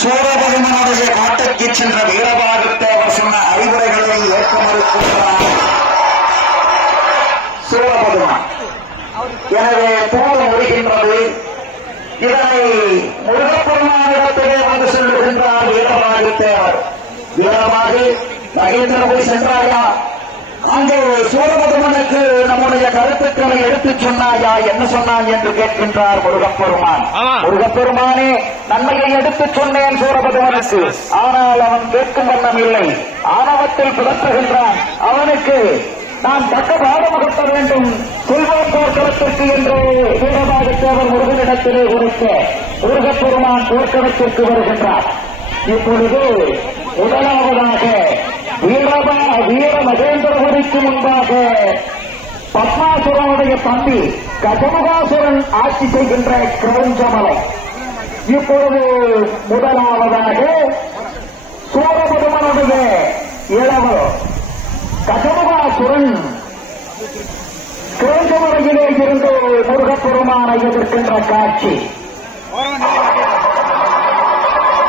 சூரபதுமனுடைய காட்டுக்கு சென்ற வீரபாகத்தேவர் சொன்ன அறிவுரைகளை ஏற்க மறுக்கின்றார் சூரபதுமன். எனவே போர் முடிகின்றது. இதனை முருகப்பெருமானிடத்திலே வந்து சொல்லுகின்றார் வீரபாகத்தேவர். வீரபாகு மகேந்திரபுரி சென்றாயா? அங்கே சூரபதுமனுக்கு நம்முடைய கருத்துக்களை எடுத்துச் சொன்னாயா? என்ன சொன்னான் என்று கேட்கின்றார் முருகப்பெருமான். முருகப்பெருமானே, நன்மையை எடுத்துச் சொன்னேன் சூரபதுமனுக்கு. ஆனால் அவன் கேட்கும் வண்ணம் இல்லை, ஆணவத்தில் பிறப்புகின்றான். அவனுக்கு நான் தக்க பாடமுகத்த வேண்டும் செல்வம் போர்க்களத்திற்கு என்று வீரபாகத்தேவர் முருகனிடத்திலே கொடுக்க முருகப்பெருமான் போர்க்களத்திற்கு வருகின்றார். இப்பொழுது முதலாவதாக வீர மகேந்திரபுரிக்கு முன்பாக பத்மாசுரனுடைய தம்பி கஜமுகாசுரன் ஆட்சி செய்கின்ற கிரௌஞ்சமலை. இப்பொழுது முதலாவதாக சூரபதுமனுடைய இளவர் கஜமுகாசுரன் கிரௌஞ்சமலையிலே இருந்து முருகப்பெருமானை எதிர்க்கின்ற காட்சி.